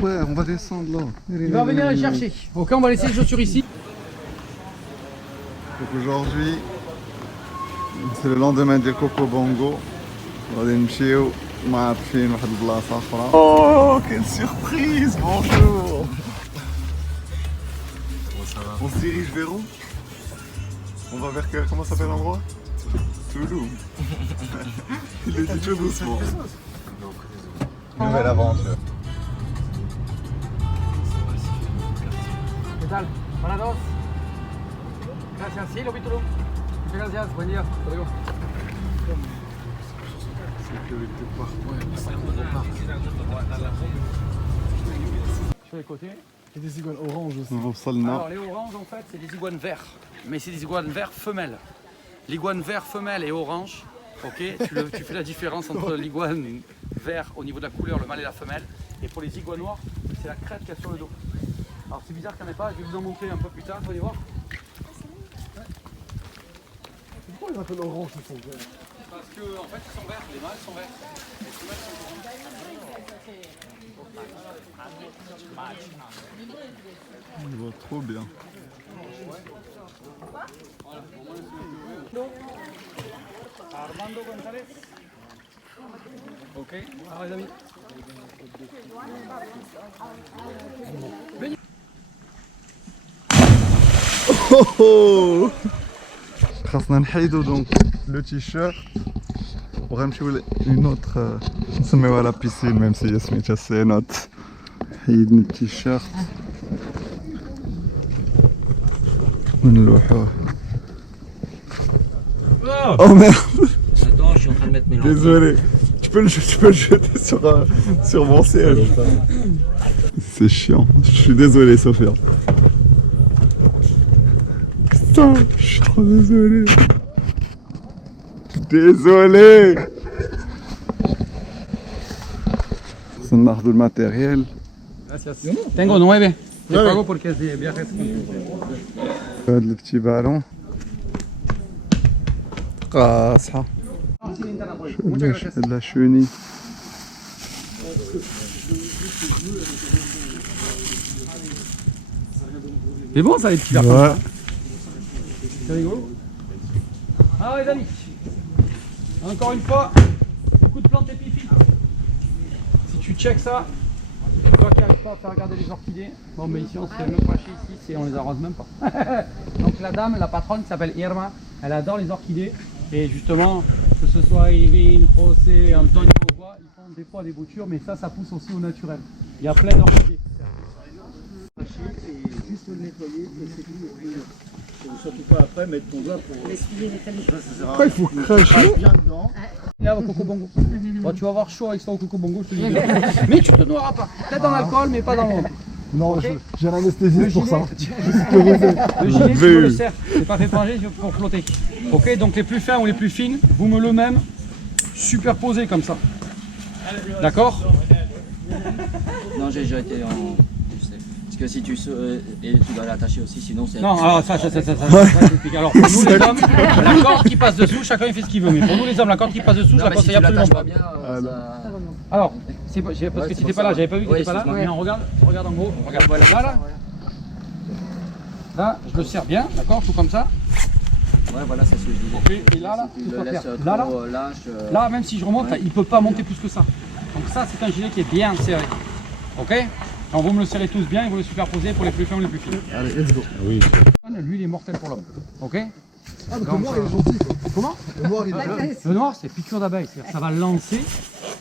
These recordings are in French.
ouais, on va descendre là. Il va venir les chercher. Ok, on va laisser les chaussures ici. Donc aujourd'hui, c'est le lendemain de Coco Bongo. غادي نمشيو ما عارفين واحد البلاصة أخرى. Oh, quelle surprise! Bonjour! On se dirige vers où? On va vers comment s'appelle l'endroit? Toulouse. Il le dit tout doucement. Nouvelle aventure. ¿Qué tal? Parados. Gracias. Sí, lo vi Tulum. Muchas gracias. Buen día. Hasta luego. Sécurité partout. Sur les côtés. Il y a des iguanes oranges aussi. Alors les oranges en fait c'est des iguanes verts, mais c'est des iguanes verts femelles. L'iguane vert femelle et orange, ok, tu fais la différence entre l'iguane vert au niveau de la couleur, le mâle et la femelle, et pour les iguanes noirs, c'est la crête qu'il y a sur le dos. Alors c'est bizarre qu'il n'y en ait pas, je vais vous en montrer un peu plus tard, vous allez voir. Pourquoi ils appellent orange ils sont verts? Parce que en fait ils sont verts, les mâles sont verts, les femelles sont oranges. Il va trop bien. Armando González. Ok, alors les amis. Oh oh! خاصنا نحيدو دونك لو تيشيرت وغنمشيو لون اوتر نسميوها لا بيسين ميم سي سميتها سينوت. حيدنا التيشيرت ونلوحوه. Oh merde! Attends, je suis en train de mettre mes lentilles. Désolé, tu peux le jeter sur mon siège. C'est chiant, je suis désolé Sophia. Putain, je suis trop désolé. Désolé! Ça marche de matériel. Gracias. Tengo 9. Te pago porque es de viajes. Le petit ballon. قاصحة. De la chenille. C'est bon ça les petits lapins. Ouais. C'est rigolo. Alors les amis, encore une fois, beaucoup de plantes épiphytes. Si tu check ça, toi qui n'arrives pas à faire regarder les orchidées, bon mais ici on se fait même pas chier ici, on les arrose même pas. Donc la dame, la patronne qui s'appelle Irma, elle adore les orchidées et justement, que ce soit Irine, José, Antonio ou quoi, ils font des fois des boutures, mais ça pousse aussi au naturel. Il y a plein d'orchidées. Juste le nettoyer et c'est tout. Et puis, surtout pas après mettre ton doigt pour essuyer les cailloux. Après il faut cracher. Bien dedans. Là, au coco bongo. Bon, tu vas avoir chaud avec ça au coco bongo, je te dis. Mais tu te noieras pas. Peut-être dans l'alcool, mais pas dans l'eau. Non, j'ai un anesthésiste pour ça. Le gilet, tu me le sers. C'est pas fait pour nager, c'est pour flotter. Ok, donc les plus fins ou les plus fines, vous me le même superposé comme ça. D'accord? Non, j'ai déjà été en. Tu sais. Parce que si tu et tu dois l'attacher aussi, sinon c'est. Non, alors ça, j'explique. Alors pour nous les hommes, la corde qui passe dessous, chacun il fait ce qu'il veut. Mais pour nous les hommes, la corde qui passe dessous, je la conseille absolument pas. Bien, Alors, c'est parce que tu n'étais pas là, j'avais pas vu que tu n'étais pas là. Mais on regarde en gros, regarde voilà. Là, je le serre bien, d'accord, tout comme ça. Ouais, voilà, c'est ce que je disais. Et là, Si tu tout le à laisses faire. trop lâche. Là, même si je remonte, il ne peut pas monter plus que ça. Donc ça, c'est un gilet qui est bien serré. Ok? Quand vous me le serrez tous bien, et vous le superposez pour les plus fins ou les plus fines. Allez, let's go. Oui. Lui, il est mortel pour l'homme. Ok? Ah, donc le noir il est gentil quoi. Comment? Le noir il est gentil. Le noir, c'est piqûre d'abeille. C'est-à-dire que ça va lancer,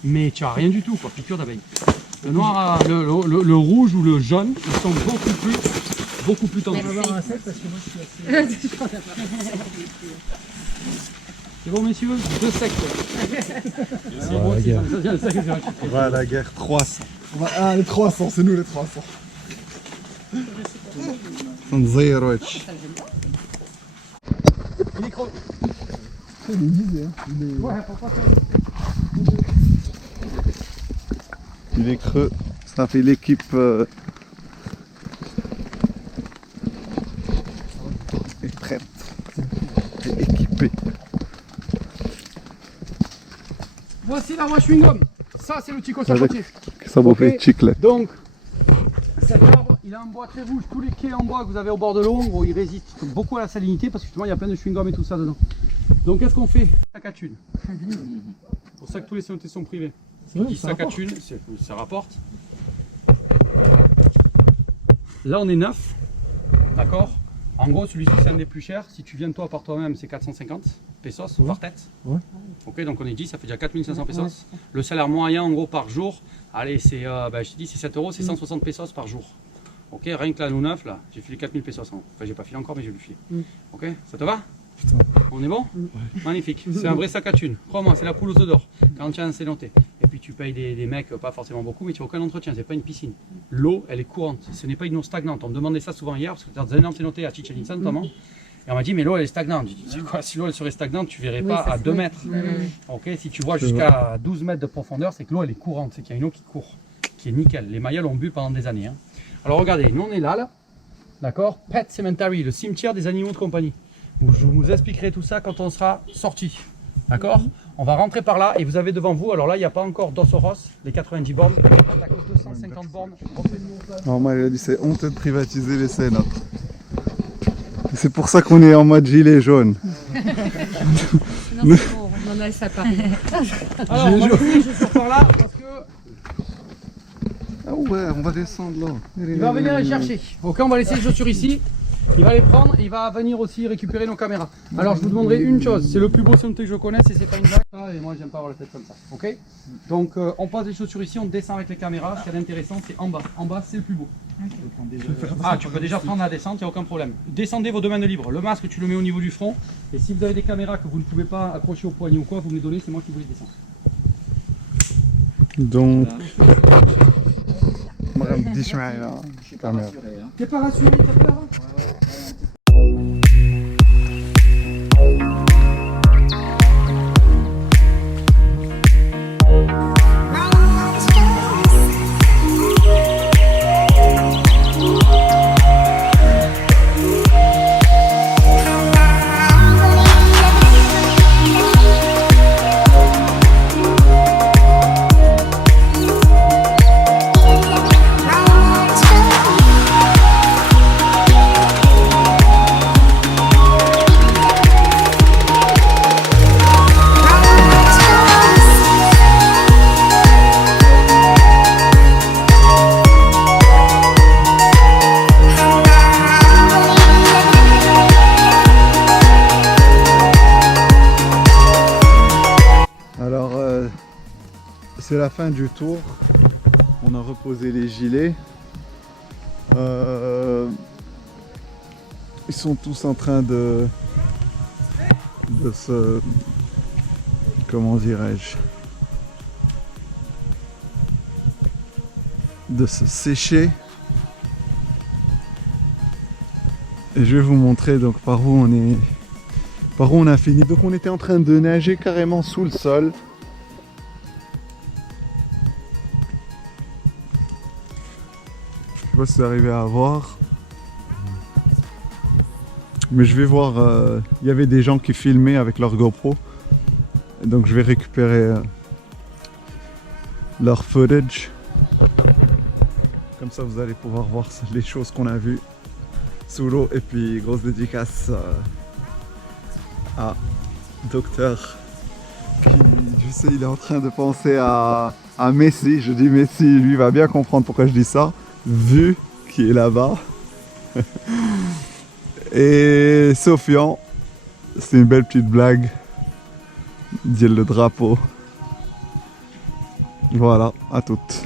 mais tu n'as rien du tout, quoi. Piqûre d'abeille. Le noir, le rouge ou le jaune, ils sont beaucoup plus tendus. On va avoir un set parce que moi je suis assez. C'est bon, messieurs? 2 secs. On va à la guerre 300. Ah, les 300, c'est nous les 300. نزيرو هادشي. Il est creux. Il est visé, hein. Ouais, faut pas Il est creux. Ça fait l'équipe est prête. Est équipée. Voici la voie chewing-gum. Ça, c'est le Tico Sachotier. Ça vous fait chicle. Donc, Cet arbre, il a un bois très rouge. Tous les quais en bois que vous avez au bord de l'eau, en gros, ils résistent beaucoup à la salinité parce que justement, il y a plein de chewing-gum et tout ça dedans. Donc, qu'est-ce qu'on fait? Sac à thune. C'est pour ça que tous les cénotés sont privés. Qui sac à thune, ça rapporte. Là, on est 9. D'accord? En gros, celui-ci, c'est un des plus chers. Si tu viens toi par toi-même, c'est 450 pesos par tête. Ouais. Ok, donc on est 10, ça fait déjà 4500 pesos. Ouais. Le salaire moyen, en gros, par jour, allez, c'est, je te dis, c'est 7 euros, c'est 160 pesos par jour. Ok, rien que là, nous 9, là, j'ai filé 4000 pesos. Enfin, j'ai pas filé encore, mais j'ai lui filé. Ok, ça te va? Putain. On est bon? Magnifique. C'est un vrai sac à thune. Crois-moi, c'est la poule aux œufs d'or. Quand tu as un cénoté. Et puis tu payes des mecs, pas forcément beaucoup, mais tu n'as aucun entretien. C'est pas une piscine. L'eau, elle est courante. Ce n'est pas une eau stagnante. On me demandait ça souvent hier, parce que dans un énorme cénoté à Chichen Itza notamment. Et on m'a dit, mais l'eau, elle est stagnante. J'ai dit, c'est quoi? Si l'eau, elle serait stagnante, tu verrais pas à 2 mètres. Ok, si tu vois jusqu'à 12 mètres de profondeur, c'est que l'eau, elle est courante. C'est qu'il y a une eau qui court, qui est nickel. Les Mayas l'ont bu pendant des années. Hein. Alors regardez, nous on est là. D'accord? Pet Cemetery, le cimetière des animaux de compagnie. Je vous expliquerai tout ça quand on sera sorti. D'accord? On va rentrer par là et vous avez devant vous, alors là il n'y a pas encore d'Ossoros, les 90 bornes, il n'y a que 250 bornes. Non, moi il a dit c'est honteux de privatiser les cénotes. C'est pour ça qu'on est en mode gilet jaune. Non, c'est bon, on en a ça Paris. Alors on va finir juste par là parce que Ah ouais, on va descendre là. il va venir les chercher. Ok, on va laisser les chaussures ici. Il va les prendre et il va venir aussi récupérer nos caméras. Alors je vous demanderai une chose, c'est le plus beau cénoté que je connaisse et c'est pas une blague. Et moi j'aime pas avoir la tête comme ça. Ok? Donc on passe les chaussures ici, on descend avec les caméras. Ce qui est intéressant c'est en bas. En bas c'est le plus beau. Ah, tu peux déjà prendre la descente, il n'y a aucun problème. Descendez vos deux mains libres. Le masque tu le mets au niveau du front. Et si vous avez des caméras que vous ne pouvez pas accrocher au poignet ou quoi, vous me les donnez, c'est moi qui vous les descends. Donc. ما غنديش معايا كاميرا. T'es pas rassuré, t'as peur? C'est la fin du tour. On a reposé les gilets. Ils sont tous en train de se... Comment dirais-je? De se sécher. Et je vais vous montrer donc par où on a fini. Donc on était en train de nager carrément sous le sol. Je sais pas si vous arrivez à voir. Mais je vais voir, il y avait des gens qui filmaient avec leur GoPro. Et donc je vais récupérer leur footage. Comme ça vous allez pouvoir voir les choses qu'on a vues sous l'eau. Et puis grosse dédicace à Docteur qui, je sais, il est en train de penser à Messi. Je dis Messi, lui va bien comprendre pourquoi je dis ça. Vu qui est là-bas. Et Sofian, c'est une belle petite blague. Dire le drapeau. Voilà, à toutes.